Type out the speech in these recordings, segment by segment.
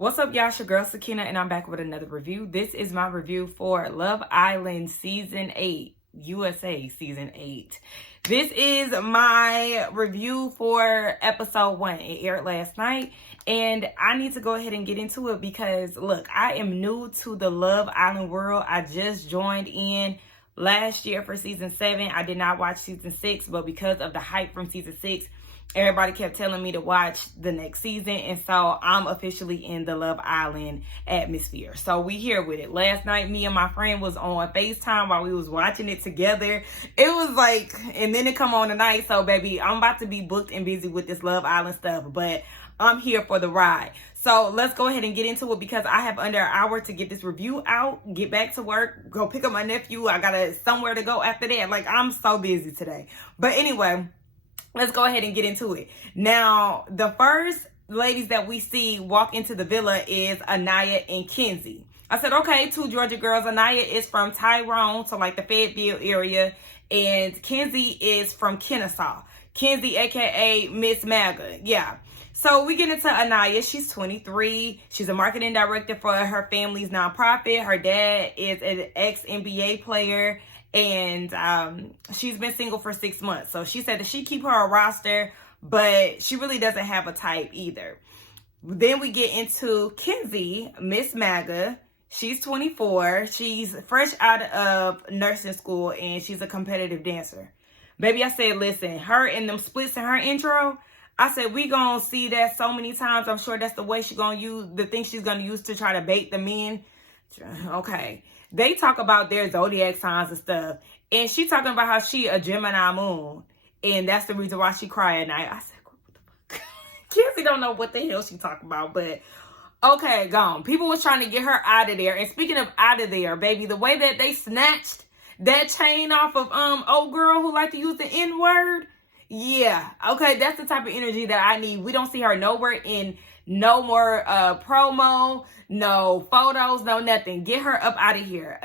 What's up, y'all? It's your girl Sakina, and I'm back with another review. This is my review for Love Island Season 8, USA Season 8. This is my review for episode 1. It aired last night, and I need to go ahead and get into it because, look, I am new to the Love Island world. I just joined in last year for Season 7. I did not watch Season 6, but because of the hype from Season 6, everybody kept telling me to watch the next season, and so I'm officially in the Love Island atmosphere. So we here with it. Last night, me and my friend was on FaceTime while we was watching it together. It was like, and then it come on tonight. So baby, I'm about to be booked and busy with this Love Island stuff, but I'm here for the ride. So let's go ahead and get into it because I have under an hour to get this review out, get back to work, go pick up my nephew. I got somewhere to go after that. Like, I'm so busy today. But anyway, let's go ahead and get into it. Now, the first ladies that we see walk into the villa is Anaya and Kenzie. I said, okay, two Georgia girls. Anaya is from Tyrone, so like the Fayetteville area, and Kenzie is from Kennesaw. Kenzie, aka Miss MAGA. Yeah. So we get into Anaya. She's 23. She's a marketing director for her family's nonprofit. Her dad is an ex-NBA player, and she's been single for 6 months. So she said that she keep her a roster, but she really doesn't have a type either. Then we get into Kenzie, Miss MAGA. She's 24. She's fresh out of nursing school, and she's a competitive dancer. Baby, I said, listen, her and them splits in her intro, I said, we gonna see that so many times. I'm sure that's the way she's gonna use, the thing she's gonna use to try to bait the men. Okay. They talk about their zodiac signs and stuff. And she talking about how she a Gemini moon. And that's the reason why she cry at night. I said, what the fuck? Kenzie don't know what the hell she talking about. But, okay, gone. People was trying to get her out of there. And speaking of out of there, baby, the way that they snatched that chain off of old girl who like to use the N-word. Yeah. Okay, that's the type of energy that I need. We don't see her nowhere in no more promo, no photos, no nothing. Get her up out of here.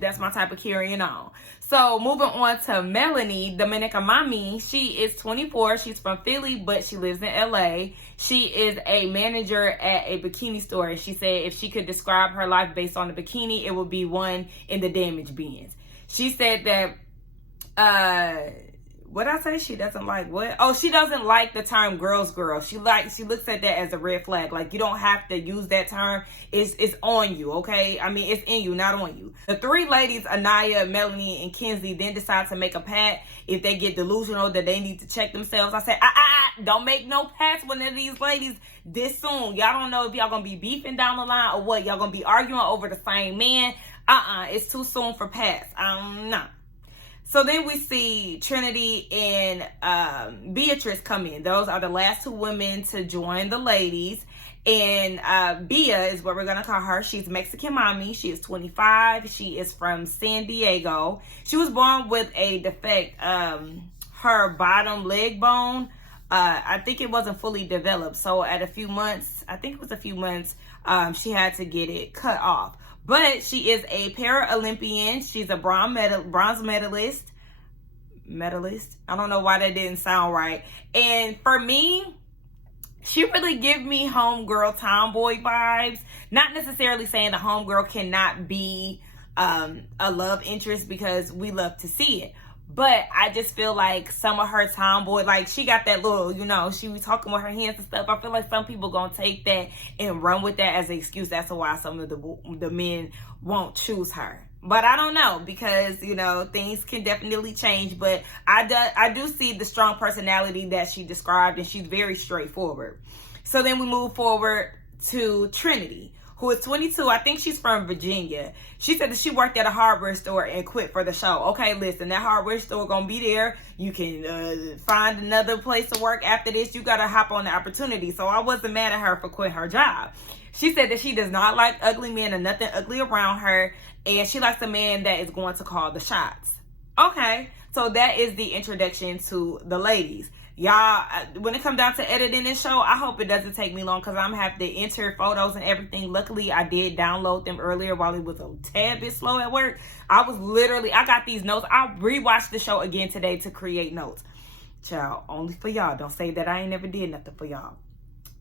That's my type of carrying on. So moving on to Melanie, Dominica Mami. She is 24. She's from Philly, but she lives in LA. She is a manager at a bikini store. And she said if she could describe her life based on the bikini, it would be one in the damage bins. She said that, what I say? She doesn't like what? Oh, she doesn't like the term girls girl. She looks at that as a red flag. Like, you don't have to use that term. It's on you, okay? I mean, it's in you, not on you. The three ladies, Anaya, Melanie, and Kenzie, then decide to make a pact if they get delusional that they need to check themselves. I said, don't make no pacts with none of these ladies this soon. Y'all don't know if y'all gonna be beefing down the line or what. Y'all gonna be arguing over the same man. It's too soon for pacts. No. So then we see Trinity and Beatrice come in. Those are the last two women to join the ladies. And Bia is what we're going to call her. She's Mexican mommy. She is 25. She is from San Diego. She was born with a defect. Her bottom leg bone, I think it wasn't fully developed. So at a few months, I think it was a few months, she had to get it cut off. But she is a para-Olympian. She's a bronze medalist. I don't know why that didn't sound right. And for me, she really gives me homegirl tomboy vibes. Not necessarily saying the homegirl cannot be a love interest because we love to see it. But I just feel like some of her tomboy, like she got that little, she was talking with her hands and stuff. I feel like some people gonna take that and run with that as an excuse. That's why some of the men won't choose her. But I don't know because, things can definitely change. But I do see the strong personality that she described, and she's very straightforward. So then we move forward to Trinity, who is 22. I think she's from Virginia. She said that she worked at a hardware store and quit for the show. Okay, listen, that hardware store gonna be there. You can find another place to work after this. You gotta hop on the opportunity. So I wasn't mad at her for quitting her job. She said that she does not like ugly men and nothing ugly around her. And she likes a man that is going to call the shots. Okay, so that is the introduction to the ladies. Y'all, when it comes down to editing this show, I hope it doesn't take me long because I'm going to have to enter photos and everything. Luckily, I did download them earlier while it was a tad bit slow at work. I got these notes. I rewatched the show again today to create notes. Child, only for y'all. Don't say that I ain't never did nothing for y'all.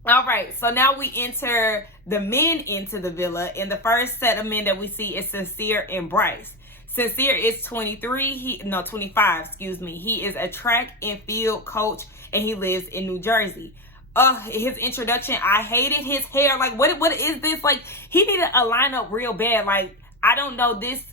All right, so now we enter the men into the villa, and the first set of men that we see is Sincere and Bryce. Sincere is 25, excuse me. He is a track and field coach, and he lives in New Jersey. His introduction, I hated his hair. Like, what is this? Like, he needed a lineup real bad. Like, I don't know, this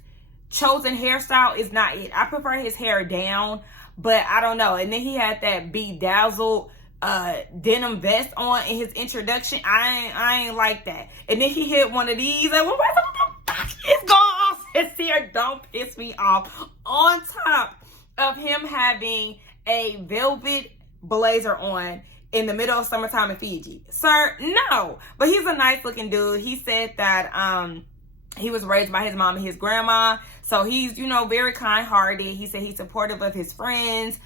chosen hairstyle is not it. I prefer his hair down, but I don't know. And then he had that bedazzled denim vest on in his introduction. I ain't like that. And then he hit one of these, like, what the fuck is going on? Sincere, don't piss me off. On top of him having a velvet blazer on in the middle of summertime in Fiji. Sir, no. But he's a nice looking dude. He said that he was raised by his mom and his grandma. So he's, very kind-hearted. He said he's supportive of his friends.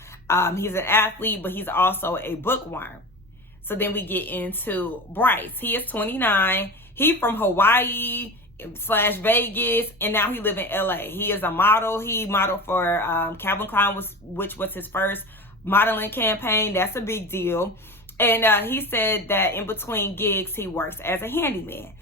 He's an athlete, but he's also a bookworm. So then we get into Bryce. He is 29. He from Hawaii / Vegas, and now he live in LA. He is a model. He modeled for Calvin Klein, which was his first modeling campaign. That's a big deal. And he said that in between gigs, he works as a handyman.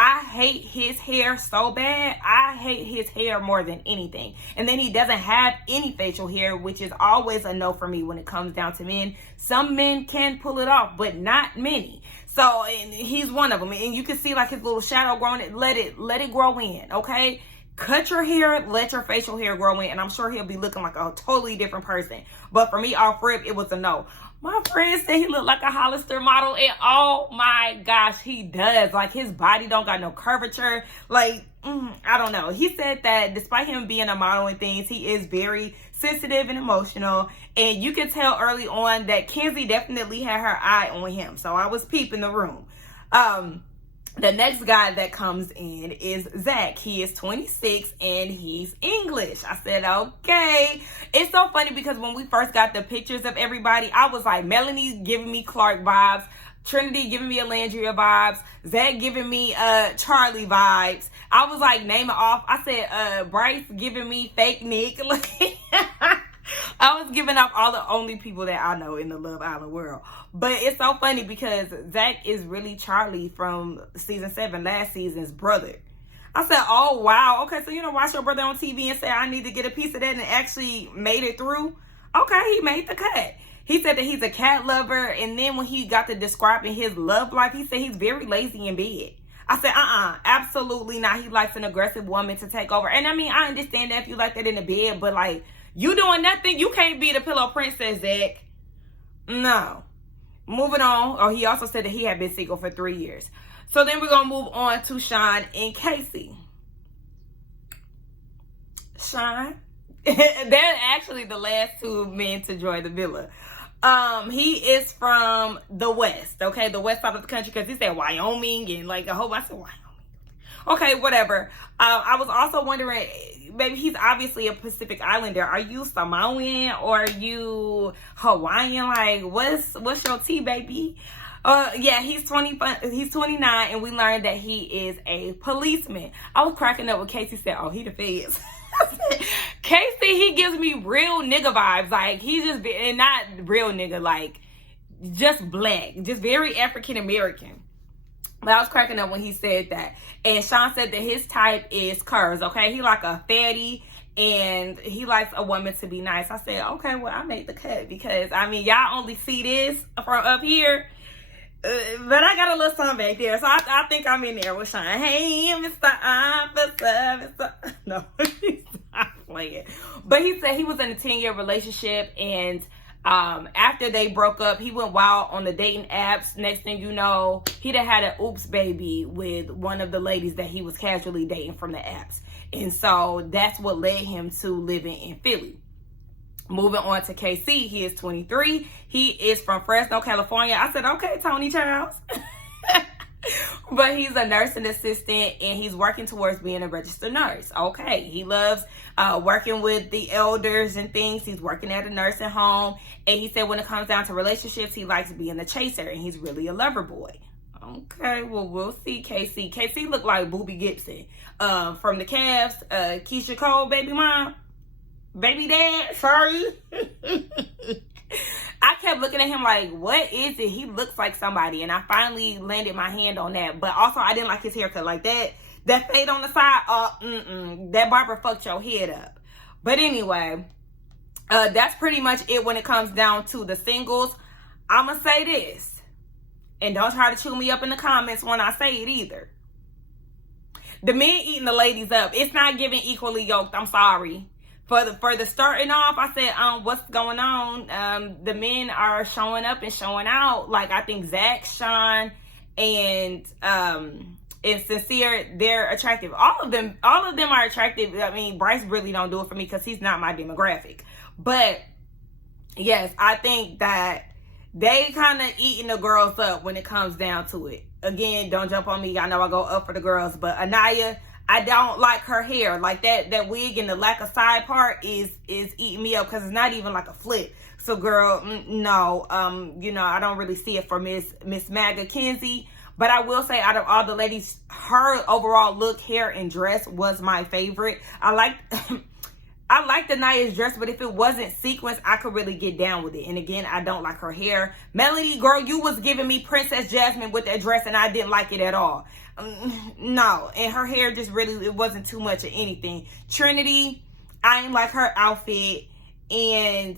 I hate his hair so bad. I hate his hair more than anything. And then he doesn't have any facial hair, which is always a no for me when it comes down to men. Some men can pull it off, but not many. So, and he's one of them. And you can see like his little shadow growing. Let it grow in, okay? Cut your hair, let your facial hair grow in, and I'm sure he'll be looking like a totally different person. But for me, off rip, it was a no. My friend said he looked like a Hollister model, and oh my gosh, he does. Like, his body don't got no curvature. Like, I don't know. He said that despite him being a model and things, he is very sensitive and emotional. And you can tell early on that Kenzie definitely had her eye on him. So I was peeping the room. The next guy that comes in is Zach. He is 26 and he's English. I said, okay. It's so funny because when we first got the pictures of everybody, I was like, Melanie giving me Clark vibes, Trinity giving me Alandria vibes, Zach giving me Charlie vibes. I was like, name it off. I said, Bryce giving me fake Nick. I was giving up all the only people that I know in the Love Island world. But it's so funny because Zach is really Charlie from season 7, last season's brother. I said, oh, wow. Okay, so, watch your brother on TV and say, I need to get a piece of that, and actually made it through. Okay, he made the cut. He said that he's a cat lover, and then when he got to describing his love life, he said he's very lazy in bed. I said, absolutely not. He likes an aggressive woman to take over. And I mean, I understand that if you like that in the bed, but like, you doing nothing, you can't be the pillow princess, Zach. No. Moving on. Oh, he also said that he had been single for 3 years. So then we're going to move on to Sean and Casey. Sean. They're actually the last two men to join the villa. He is from the West, okay? The west side of the country, because he said Wyoming and like a whole bunch of Wyoming. Okay, whatever. I was also wondering, baby, he's obviously a Pacific Islander. Are you Samoan or are you Hawaiian? Like, what's your tea, baby? Yeah, he's 29, and we learned that he is a policeman. I was cracking up when Casey said, oh, he the feds. Casey, he gives me real nigga vibes. Like, he just, and not real nigga, like, just black. Just very African American. But I was cracking up when he said that. And Sean said that his type is curves, okay? He like a fatty, and he likes a woman to be nice. I said, okay, well, I made the cut because, I mean, y'all only see this from up here. But I got a little something back there. So I think I'm in there with Sean. Hey, Mr. Officer, Mr. No, he's not playing. But he said he was in a 10-year relationship, and after they broke up, he went wild on the dating apps. Next thing you know, he done had an oops baby with one of the ladies that he was casually dating from the apps. And so that's what led him to living in Philly. Moving on to KC, he is 23. He is from Fresno, California. I said, okay, Tony Charles. But he's a nursing assistant, and he's working towards being a registered nurse. Okay, he loves working with the elders and things. He's working at a nursing home. And he said when it comes down to relationships, he likes being the chaser, and he's really a lover boy. Okay, well, we'll see KC. KC looked like Booby Gibson from the Cavs. Keisha Cole, baby mom. Baby dad, sorry. I kept looking at him like, what is it? He looks like somebody. And I finally landed my hand on that. But also, I didn't like his haircut like that. That fade on the side, that barber fucked your head up. But anyway, that's pretty much it when it comes down to the singles. I'm going to say this. And don't try to chew me up in the comments when I say it either. The men eating the ladies up. It's not giving equally yoked. I'm sorry. For the starting off, I said, what's going on? The men are showing up and showing out. Like, I think Zach, Sean, and Sincere, they're attractive. All of them are attractive. I mean, Bryce really don't do it for me because he's not my demographic. But yes, I think that they kind of eating the girls up when it comes down to it. Again, don't jump on me. I know I go up for the girls, but Anaya, I don't like her hair. Like that wig and the lack of side part is eating me up because it's not even like a flip. So girl, no, I don't really see it for Miss Magga Kenzie. But I will say, out of all the ladies, her overall look, hair, and dress was my favorite. I liked Anaya's dress, but if it wasn't sequenced, I could really get down with it. And again, I don't like her hair. Melody, girl, you was giving me Princess Jasmine with that dress, and I didn't like it at all. No, and her hair just really, it wasn't too much of anything. Trinity, I didn't like her outfit. And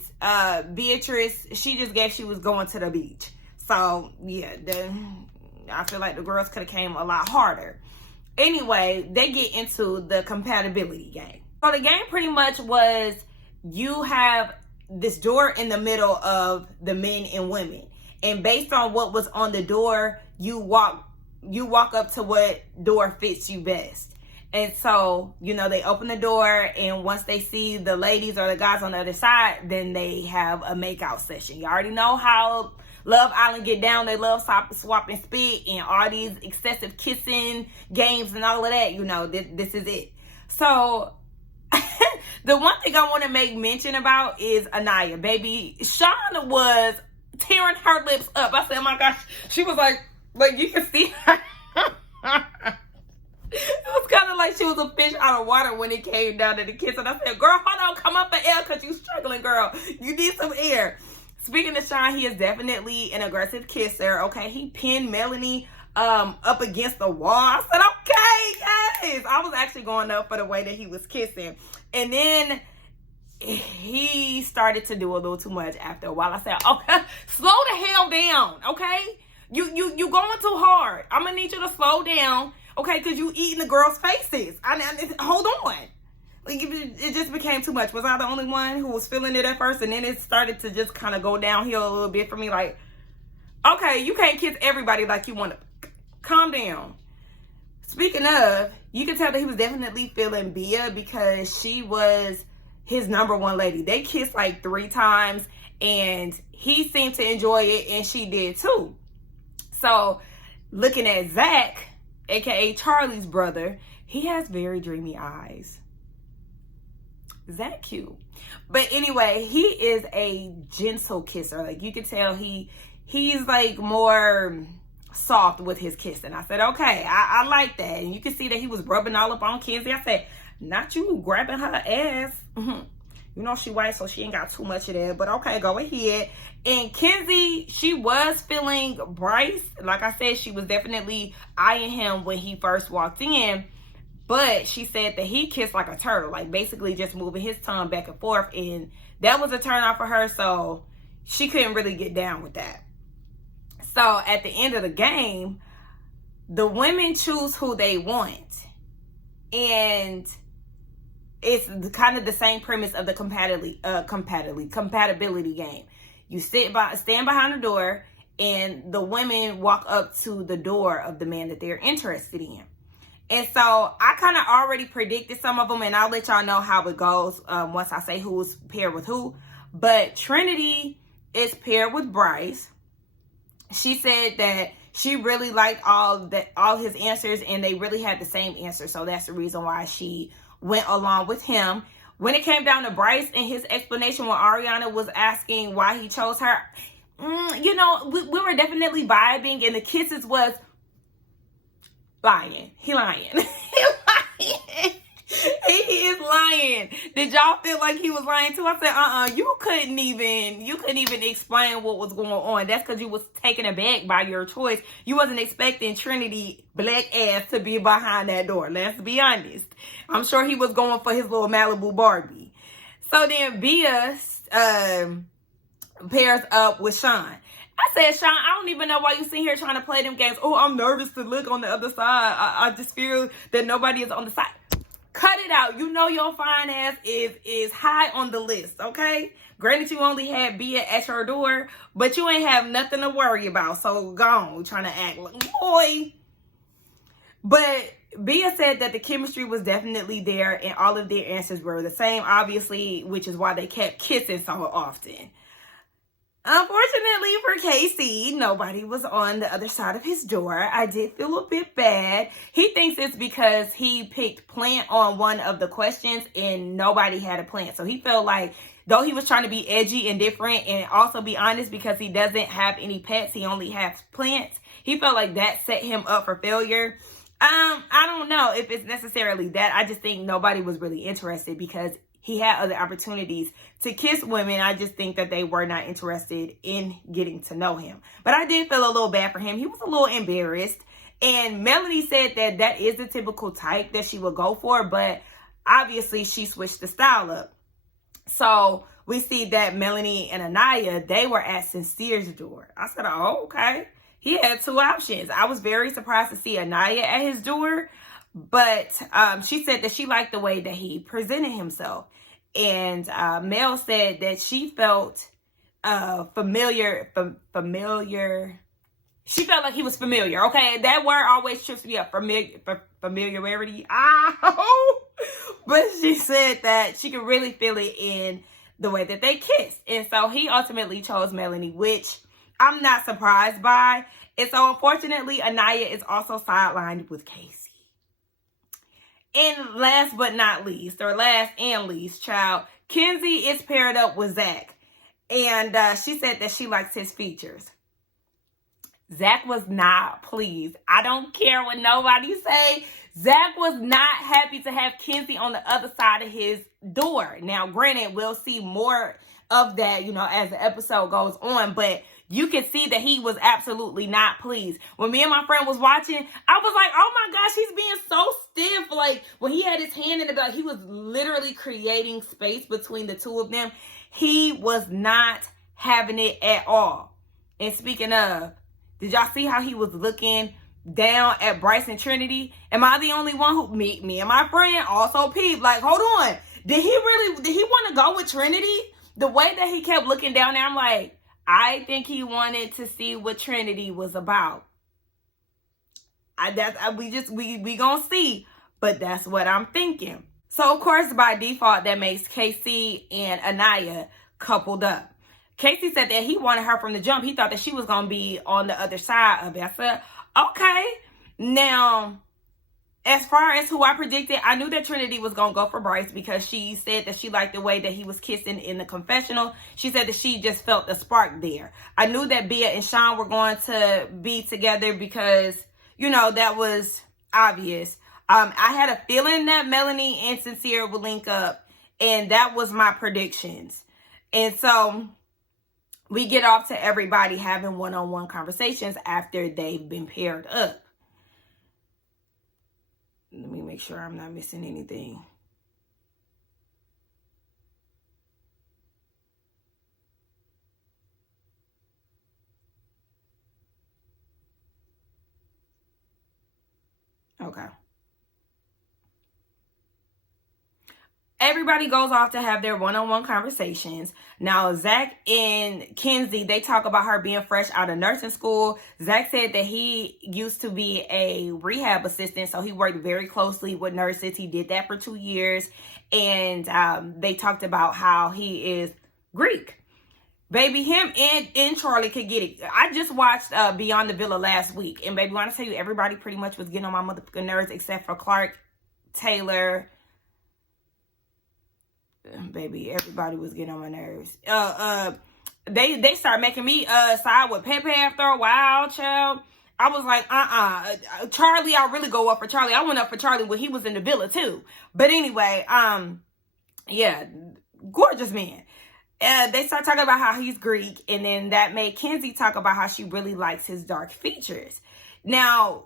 Beatrice, she just guessed she was going to the beach. So, yeah, I feel like the girls could have came a lot harder. Anyway, they get into the compatibility game. So the game pretty much was, you have this door in the middle of the men and women. And based on what was on the door, you walk up to what door fits you best. And so, they open the door, and once they see the ladies or the guys on the other side, then they have a makeout session. You already know how Love Island get down. They love swap and spit and all these excessive kissing games and all of that. This is it. So the one thing I want to make mention about is Anaya. Baby, Shauna was tearing her lips up. I said, oh my gosh. She was like you can see her. It was kind of like she was a fish out of water when it came down to the kiss. And I said, girl, hold on, come up for air because you struggling, girl. You need some air. Speaking of Sean, he is definitely an aggressive kisser. Okay, he pinned Melanie up against the wall. I said, okay, yes. I was actually going up for the way that he was kissing. And then he started to do a little too much after a while. I said, okay, slow the hell down, okay? You going too hard. I'm going to need you to slow down, okay, because you eating the girls' faces. Hold on. Like, it just became too much. Was I the only one who was feeling it at first? And then it started to just kind of go downhill a little bit for me. Like, okay, you can't kiss everybody like you want to. Calm down. Speaking of, you can tell that he was definitely feeling Bia because she was his number one lady. They kissed like 3 times, and he seemed to enjoy it, and she did too. So, looking at Zach, aka Charlie's brother, he has very dreamy eyes. Zach cute. But anyway, he is a gentle kisser. Like, you can tell he's like more soft with his kissing. I said, okay, I like that. And you can see that he was rubbing all up on Kenzie. I said, not you grabbing her ass. She white, so she ain't got too much of that. But okay, go ahead. And Kenzie, she was feeling Bryce. Like I said, she was definitely eyeing him when he first walked in. But she said that he kissed like a turtle, like basically just moving his tongue back and forth. And that was a turn off for her, so she couldn't really get down with that. So at the end of the game, the women choose who they want. And it's kind of the same premise of the compatibility game. You stand behind the door, and the women walk up to the door of the man that they're interested in. And so I kind of already predicted some of them, and I'll let y'all know how it goes once I say who's paired with who. But Trinity is paired with Bryce. She said that she really liked all his answers, and they really had the same answer. So that's the reason why she went along with him. When it came down to Bryce and his explanation when Ariana was asking why he chose her, we were definitely vibing, and the kisses was lying. He lying. He lying. He is lying. Did y'all feel like he was lying too? I said, you couldn't even explain what was going on. That's because you was taken aback by your choice. You wasn't expecting Trinity black ass to be behind that door. Let's be honest. I'm sure he was going for his little Malibu Barbie. So then Bia pairs up with Sean. I said, Sean, I don't even know why you sitting here trying to play them games. Oh, I'm nervous to look on the other side. I just feel that nobody is on the side. Cut it out. You know your fine ass is high on the list, okay? Granted, you only had Bia at your door, but you ain't have nothing to worry about. So go on, trying to act like boy. But Bia said that the chemistry was definitely there and all of their answers were the same, obviously, which is why they kept kissing so often. Unfortunately for Casey, nobody was on the other side of his door. I did feel a bit bad. He thinks it's because he picked plant on one of the questions and nobody had a plant. So he felt like, though he was trying to be edgy and different and also be honest because he doesn't have any pets, he only has plants. He felt like that set him up for failure. I don't know if it's necessarily that. I just think nobody was really interested because he had other opportunities to kiss women. I just think that they were not interested in getting to know him. But I did feel a little bad for him. He was a little embarrassed. And Melanie said that that is the typical type that she would go for. But obviously she switched the style up. So we see that Melanie and Anaya, they were at Sincere's door. I said, oh, okay. He had two options. I was very surprised to see Anaya at his door. But she said that she liked the way that he presented himself. And Mel said that she felt familiar. She felt like he was familiar. Okay, that word always trips me up. Familiarity. But she said that she could really feel it in the way that they kissed. And so he ultimately chose Melanie, which I'm not surprised by. And so unfortunately, Anaya is also sidelined with Casey. And last but not least, or last and least, child, Kenzie is paired up with Zach. And she said that she likes his features. Zach was not pleased. I don't care what nobody say. Zach was not happy to have Kenzie on the other side of his door. Now, granted, we'll see more of that, as the episode goes on. But you can see that he was absolutely not pleased. When me and my friend was watching, I was like, oh my gosh, he's being so stiff. Like, when he had his hand in the back, he was literally creating space between the two of them. He was not having it at all. And speaking of, did y'all see how he was looking down at Bryce and Trinity? Am I the only one who, me and my friend also peeped? Like, hold on. Did he want to go with Trinity? The way that he kept looking down there, I'm like, I think he wanted to see what Trinity was about. We gonna see, but that's what I'm thinking. So of course, by default, that makes Casey and Anaya coupled up. Casey said that he wanted her from the jump. He thought that she was gonna be on the other side of it. I said, okay. Now, as far as who I predicted, I knew that Trinity was going to go for Bryce because she said that she liked the way that he was kissing in the confessional. She said that she just felt the spark there. I knew that Bia and Sean were going to be together because, that was obvious. I had a feeling that Melanie and Sincere would link up, and that was my predictions. And so we get off to everybody having one-on-one conversations after they've been paired up. Let me make sure I'm not missing anything. Okay. Everybody goes off to have their one-on-one conversations. Now, Zach and Kenzie, they talk about her being fresh out of nursing school. Zach said that he used to be a rehab assistant, so he worked very closely with nurses. He did that for 2 years. And they talked about how he is Greek. Baby, him and Charlie could get it. I just watched Beyond the Villa last week. And baby, when I tell you, everybody pretty much was getting on my motherfucking nerves except for Clark, Taylor. Baby, everybody was getting on my nerves. They start making me side with Pepe after a while, child. I was like, Charlie, I really go up for Charlie. I went up for Charlie when he was in the villa too. But anyway, yeah, gorgeous man. They start talking about how he's Greek, and then that made Kenzie talk about how she really likes his dark features. Now,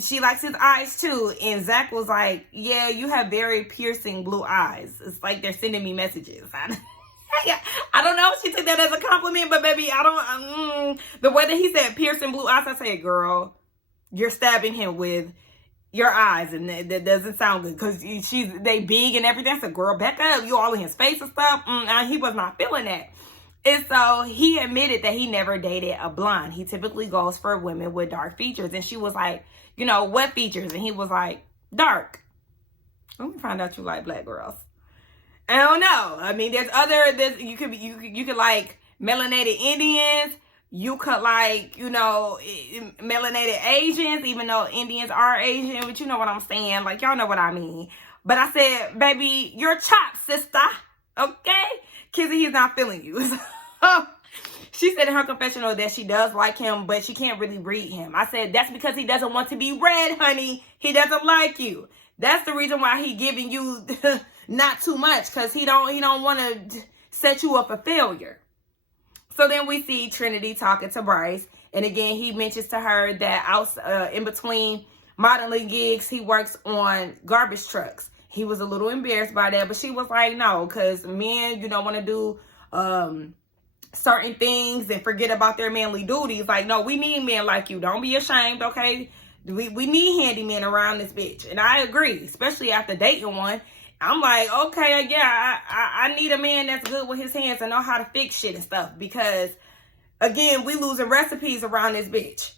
she likes his eyes too, and Zach was like, yeah, you have very piercing blue eyes. It's like they're sending me messages. I don't know if she took that as a compliment, but baby, the way that he said piercing blue eyes, I said, girl, you're stabbing him with your eyes, and that doesn't sound good, because they big and everything. I said, girl, back up, you all in his face and stuff. He was not feeling that. And so he admitted that he never dated a blonde. He typically goes for women with dark features. And she was like, you know, what features? And he was like, dark. Let me find out you like black girls. I don't know. I mean, you could like melanated Indians. You could like, you know, melanated Asians, even though Indians are Asian, but you know what I'm saying. Like, y'all know what I mean. But I said, baby, you're chopped, sister. Okay? Kizzy, he's not feeling you. She said in her confessional that she does like him, but she can't really read him. I said, that's because he doesn't want to be read, honey. He doesn't like you. That's the reason why he giving you not too much, because he don't want to set you up for failure. So then we see Trinity talking to Bryce. And again, he mentions to her that in between modeling gigs, he works on garbage trucks. He was a little embarrassed by that, but she was like, no, because men, you don't want to do certain things and forget about their manly duties. Like, no, we need men like you. Don't be ashamed, okay? We need handymen around this bitch. And I agree, especially after dating one. I'm like, okay, yeah, I need a man that's good with his hands and know how to fix shit and stuff. Because, again, we losing recipes around this bitch.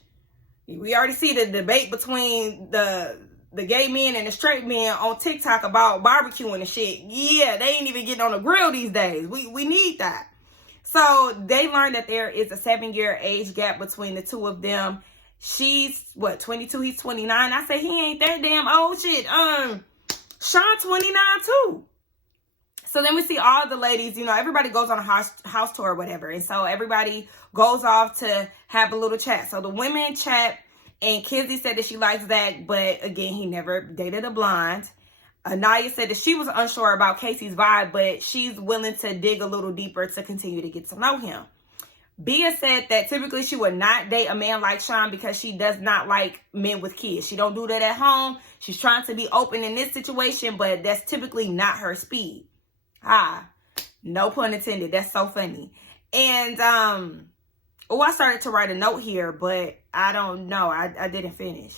We already see the debate between the gay men and the straight men on TikTok about barbecuing and shit. Yeah, they ain't even getting on the grill these days. We need that. So they learned that there is a 7-year age gap between the two of them. She's, 22? He's 29. I say he ain't that damn old shit. Sean 29 too. So then we see all the ladies, you know, everybody goes on a house tour or whatever. And so everybody goes off to have a little chat. So the women chat, and Kizzy said that she likes Zach, but again, he never dated a blonde. Anaya said that she was unsure about Casey's vibe, but she's willing to dig a little deeper to continue to get to know him. Bia said that typically she would not date a man like Sean because she does not like men with kids. She don't do that at home. She's trying to be open in this situation, but that's typically not her speed. No pun intended. That's so funny. And, I started to write a note here, but I don't know. I didn't finish.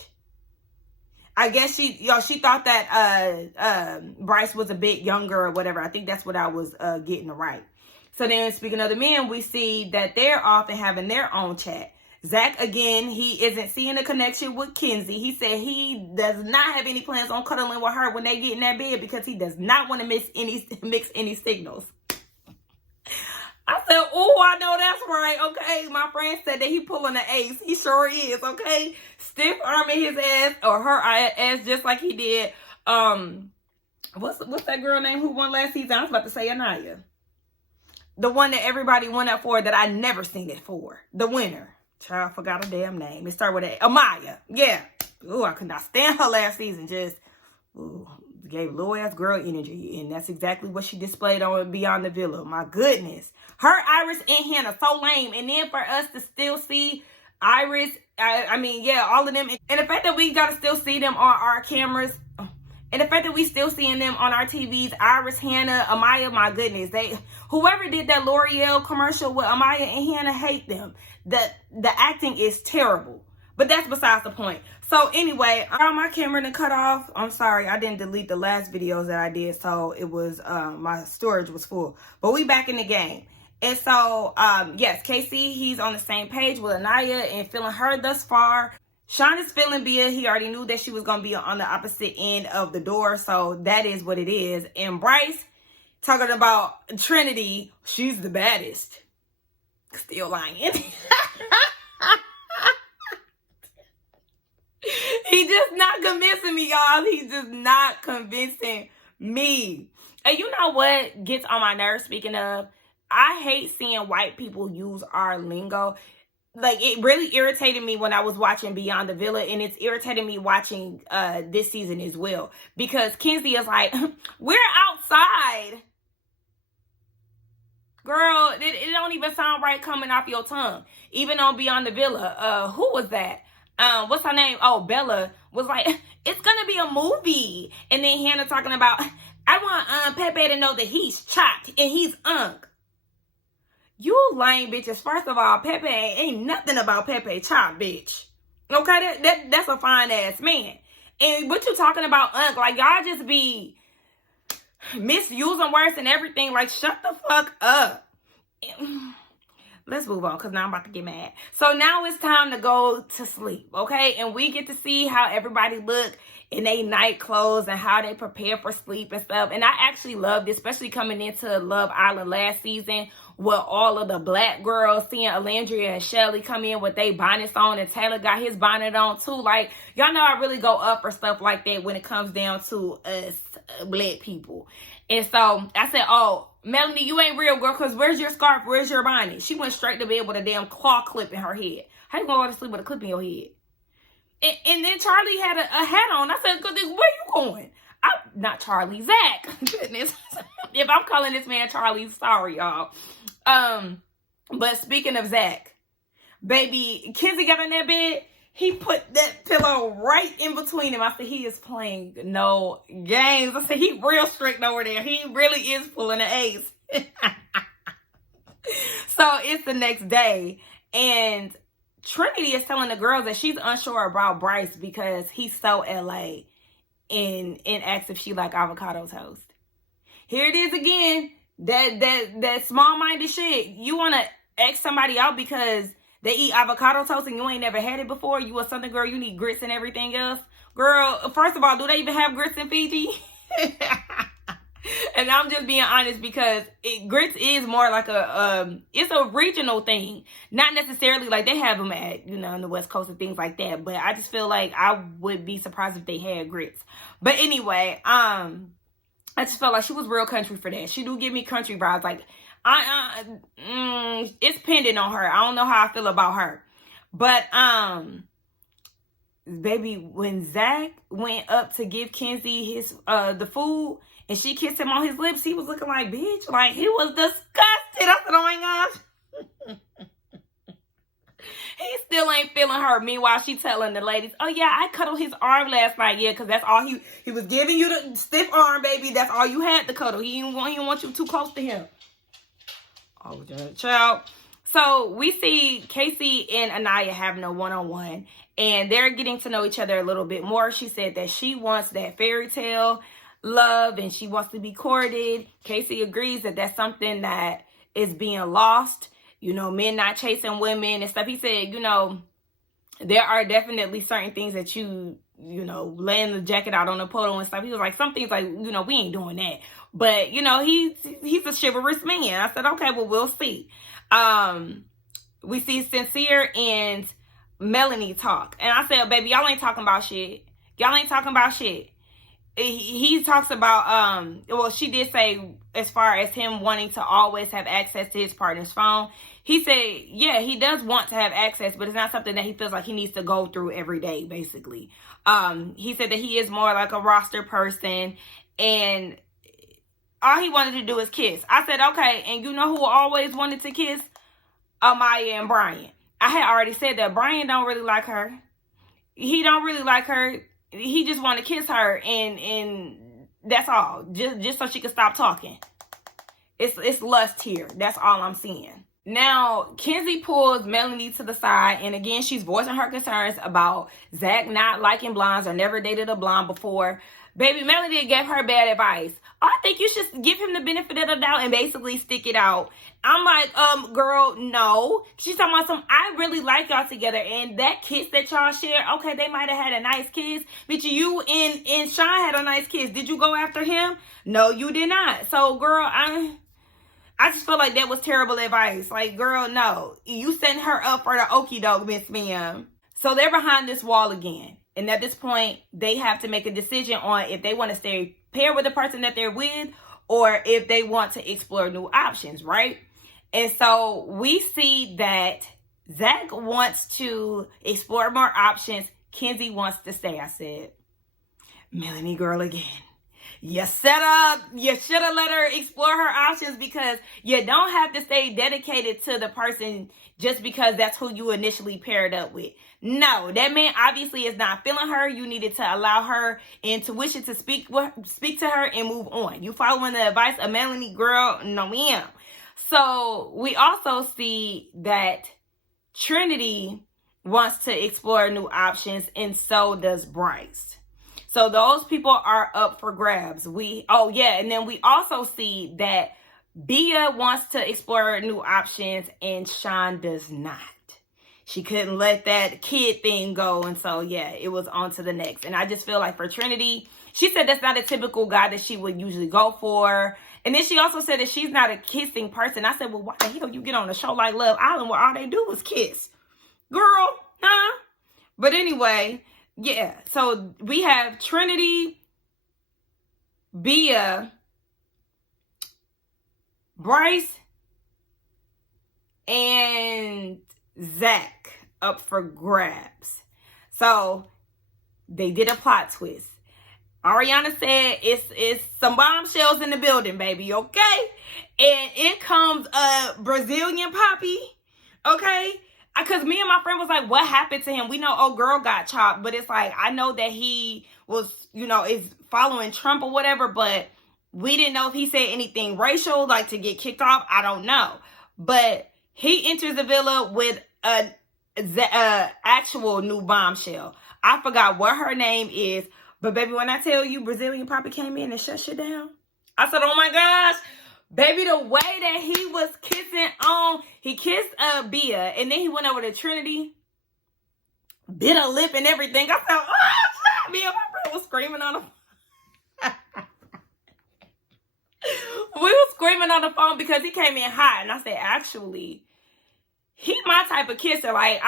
I guess she thought that Bryce was a bit younger or whatever. I think that's what I was getting right. So then, speaking of the men, we see that they're off and having their own chat. Zach, again, he isn't seeing a connection with Kenzie. He said he does not have any plans on cuddling with her when they get in that bed because he does not want to mix any signals. I said, oh, I know that's right, okay? My friend said that he pulling the ace. He sure is, okay? Stiff arming his ass, or her ass, just like he did. What's that girl name who won last season? I was about to say Anaya. The one that everybody went up for that I never seen it for. The winner. Child, forgot her damn name. It started with A. Amaya. Yeah. Ooh, I could not stand her last season. Just, gave little ass girl energy. And that's exactly what she displayed on Beyond the Villa. My goodness. Her Iris and Hannah, so lame. And then for us to still see Iris, all of them. And the fact that we got to still see them on our cameras. And the fact that we still seeing them on our TVs, Iris, Hannah, Amaya, my goodness. Whoever did that L'Oreal commercial with Amaya and Hannah, hate them. The acting is terrible. But that's besides the point. So anyway, my camera done cut off. I'm sorry, I didn't delete the last videos that I did. So it was, my storage was full. But we back in the game. And so, yes, Casey, he's on the same page with Anaya and feeling her thus far. Sean is feeling Bia. He already knew that she was going to be on the opposite end of the door. So that is what it is. And Bryce, talking about Trinity, she's the baddest. Still lying. He just not convincing me, y'all. He's just not convincing me. And you know what gets on my nerves, speaking of? I hate seeing white people use our lingo. like, it really irritated me when I was watching Beyond the Villa, and it's irritating me watching this season as well, because Kenzie is like, we're outside. Girl, it don't even sound right coming off your tongue. Even on Beyond the Villa, who was that? What's her name? Oh, Bella was like, it's gonna be a movie. And then Hannah talking about, I want Pepe to know that he's chopped and he's unk. You lame bitches. First of all, Pepe ain't nothing about Pepe chopped, bitch. Okay, that's a fine ass man. And what you talking about, unk? Like, y'all just be misusing words and everything. Like, shut the fuck up. Let's move on, because now I'm about to get mad. So now it's time to go to sleep, okay? And we get to see how everybody look in their night clothes and how they prepare for sleep and stuff. And I actually loved it, especially coming into Love Island last season, with all of the black girls, seeing Alandria and Shelly come in with their bonnets on, and Taylor got his bonnet on too. Like, y'all know I really go up for stuff like that when it comes down to us black people. And so I said, oh, Melanie, you ain't real, girl, because where's your scarf? Where's your bonnet? She went straight to bed with a damn claw clip in her head. How you gonna go to sleep with a clip in your head? And then Charlie had a hat on. I said, where you going? Not Charlie, Zach. Goodness. If I'm calling this man Charlie, sorry, y'all. But speaking of Zach, baby, Kenzie got in that bed. He put that pillow right in between him. I said, he is playing no games. I said, he real strict over there. He really is pulling an ace. So it's the next day, and Trinity is telling the girls that she's unsure about Bryce because he's so LA, and asks if she like avocado toast. Here it is again. That small-minded shit. You want to ask somebody out because they eat avocado toast and you ain't never had it before? You a Southern girl, you need grits and everything else? Girl, first of all, do they even have grits in Fiji? And I'm just being honest, because grits is more like it's a regional thing. Not necessarily like they have them at, in the West Coast and things like that. But I just feel like I would be surprised if they had grits. But anyway, I just felt like she was real country for that. She do give me country vibes. Like, it's pending on her. I don't know how I feel about her. But, baby, when Zach went up to give Kenzie his, the food, and she kissed him on his lips, he was looking like, bitch, like, he was disgusted. I said, oh my gosh. He still ain't feeling her. Meanwhile, she telling the ladies, oh yeah, I cuddled his arm last night. Yeah, because that's all he was giving you, the stiff arm, baby. That's all you had to cuddle. He didn't want you too close to him. Oh, child. So we see Casey and Anaya having a one-on-one, and they're getting to know each other a little bit more. She said that she wants that fairy tale love and she wants to be courted. Casey agrees that that's something that is being lost. Men not chasing women and stuff. He said, there are definitely certain things that laying the jacket out on the polo and stuff. He was like, some things like, we ain't doing that. But, he's a chivalrous man. I said, okay, well, we'll see. We see Sincere and Melanie talk. And I said, baby, y'all ain't talking about shit. Y'all ain't talking about shit. He talks about, she did say, as far as him wanting to always have access to his partner's phone, he said, yeah, he does want to have access, but it's not something that he feels like he needs to go through every day, basically. He said that he is more like a roster person, and all he wanted to do is kiss. I said, okay, and you know who always wanted to kiss? Amaya and Brian. I had already said that Brian don't really like her. He don't really like her. He just want to kiss her, and that's all. Just so she can stop talking. It's lust here. That's all I'm seeing. Now, Kenzie pulls Melanie to the side, and again, she's voicing her concerns about Zach not liking blondes or never dated a blonde before. Baby, Melanie gave her bad advice. I think you should give him the benefit of the doubt and basically stick it out. I'm like, girl, no. She's talking about I really like y'all together. And that kiss that y'all shared, okay, they might have had a nice kiss. But you and Sean had a nice kiss. Did you go after him? No, you did not. So, girl, I just feel like that was terrible advice. Like, girl, no. You setting her up for the okie doke, Miss Ma'am. So they're behind this wall again. And at this point, they have to make a decision on if they want to stay paired with the person that they're with or if they want to explore new options, right? And so we see that Zach wants to explore more options. Kenzie wants to stay. I said, Melanie girl again. You set up. You should have let her explore her options, because you don't have to stay dedicated to the person just because that's who you initially paired up with. No, that man obviously is not feeling her. You needed to allow her intuition to speak to her and move on. You following the advice of Melanie girl? No, ma'am. So we also see that Trinity wants to explore new options, and so does Bryce. So those people are up for grabs. And then we also see that Bia wants to explore new options and Sean does not. She couldn't let that kid thing go. And so, yeah, it was on to the next. And I just feel like for Trinity, she said that's not a typical guy that she would usually go for. And then she also said that she's not a kissing person. I said, well, why the hell you get on a show like Love Island where all they do is kiss? Girl, huh? But anyway, yeah. So we have Trinity, Bia, Bryce, and Zach up for grabs. So they did a plot twist. Ariana said it's some bombshells in the building, baby, okay? And it comes a Brazilian poppy, okay? Because me and my friend was like, what happened to him? We know old girl got chopped, but it's like, I know that he was, is following Trump or whatever, but we didn't know if he said anything racial, like to get kicked off. I don't know. But he enters the villa with a actual new bombshell. I forgot what her name is, but baby, when I tell you Brazilian Poppy came in and shut shit down, I said, oh my gosh, baby, the way that he was kissing on, he kissed Bia, and then he went over to Trinity, bit her lip and everything. I said, oh, me and my friend was screaming on the we were screaming on the phone because he came in hot, and I said, actually, he my type of kisser. Like,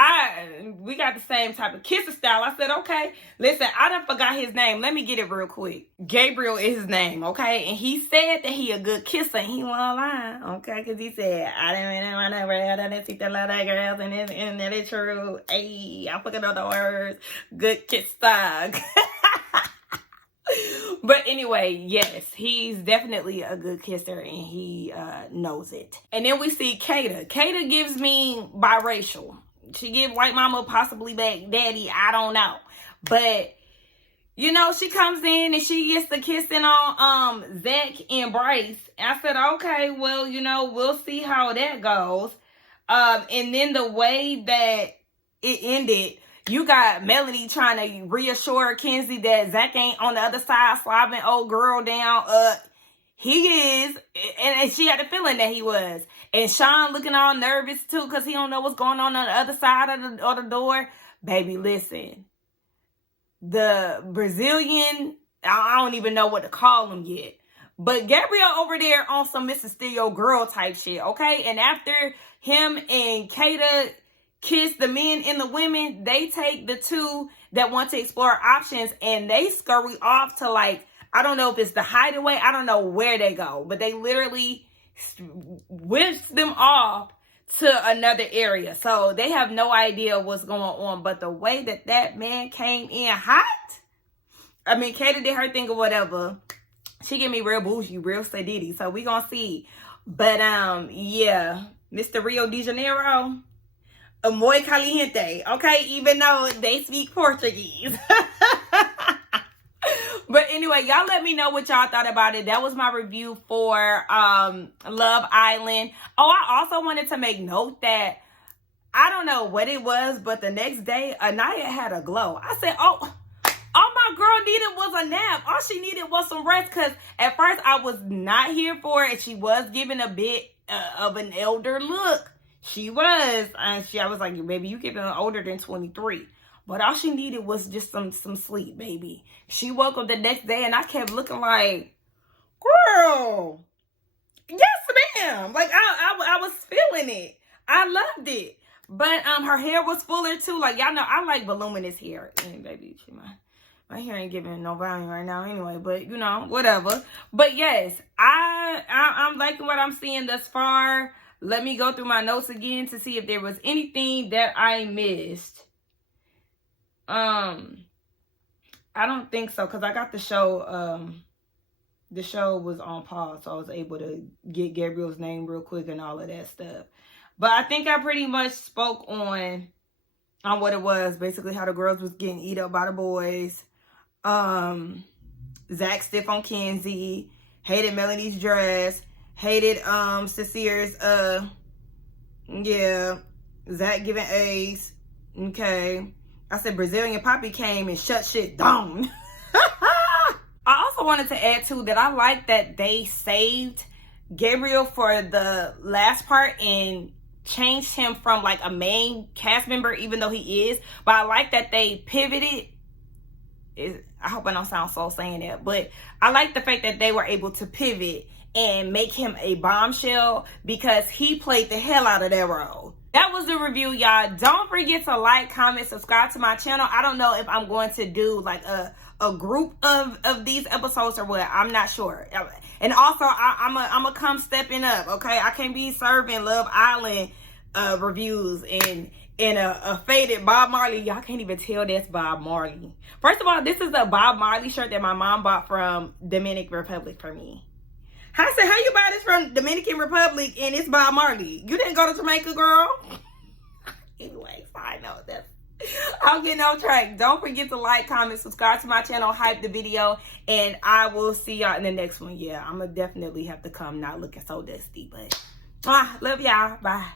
we got the same type of kisser style. I said, okay, listen, I done forgot his name. Let me get it real quick. Gabriel is his name, okay? And he said that he a good kisser. He won't lie, okay? Because he said, I didn't want to wear that. I see a lot of girls, and that is true. Hey, I forgot the words. Good kisser. But anyway, yes, he's definitely a good kisser, and he knows it. And then we see Kata. Kata gives me biracial. She give white mama possibly back daddy. I don't know. But, she comes in and she gets the kissing on Zach and Bryce. And I said, okay, well, we'll see how that goes. And then the way that it ended, you got Melanie trying to reassure Kenzie that Zach ain't on the other side slobbing old girl down. He is. And she had a feeling that he was. And Sean looking all nervous too because he don't know what's going on the other side of the door. Baby, listen. The Brazilian, I don't even know what to call him yet. But Gabriel over there on some Mrs. Steele girl type shit, okay? And after him and Kata kiss the men and the women, they take the two that want to explore options and they scurry off to, like, I don't know if it's the hideaway. I don't know where they go, but they literally whisk them off to another area. So they have no idea what's going on. But the way that man came in hot, I mean, Kata did her thing or whatever. She give me real bougie, real sadidi. So we gonna see. But yeah, Mr. Rio de Janeiro, muy caliente, okay, even though they speak Portuguese. But anyway, y'all let me know what y'all thought about it. That was my review for Love Island. Oh, I also wanted to make note that I don't know what it was, but the next day, Anaya had a glow. I said, oh, all my girl needed was a nap. All she needed was some rest, because at first I was not here for it. She was giving a bit of an elder look. She was. I was like, baby, you getting older than 23. But all she needed was just some sleep, baby. She woke up the next day and I kept looking like, girl, yes, ma'am. Like, I was feeling it. I loved it. But her hair was fuller too. Like, y'all know, I like voluminous hair. And baby, my hair ain't giving no volume right now anyway. But, whatever. But yes, I'm liking what I'm seeing thus far. Let me go through my notes again to see if there was anything that I missed. I don't think so, because I got the show. The show was on pause, so I was able to get Gabriel's name real quick and all of that stuff. But I think I pretty much spoke on what it was, basically how the girls was getting eat up by the boys. Zach stiff on Kenzie, hated Melanie's dress, hated Cecier's Zach giving Ace. Okay. I said Brazilian Poppy came and shut shit down. I also wanted to add too that I like that they saved Gabriel for the last part and changed him from like a main cast member, even though he is. But I like that they pivoted. I hope I don't sound so saying that, but I like the fact that they were able to pivot and make him a bombshell because he played the hell out of that role. That was the review, y'all. Don't forget to like, comment, subscribe to my channel. I don't know if I'm going to do like a group of these episodes or what. I'm not sure. And also, I'm a come stepping up, okay? I can't be serving Love Island reviews and a faded Bob Marley. Y'all can't even tell that's Bob Marley. First of all, this is a Bob Marley shirt that my mom bought from Dominican Republic for me. I said, how you buy this from Dominican Republic and it's Bob Marley? You didn't go to Jamaica, girl? Anyway, I know that's... I'm getting off track. Don't forget to like, comment, subscribe to my channel, hype the video, and I will see y'all in the next one. Yeah, I'm going to definitely have to come not looking so dusty, but love y'all. Bye.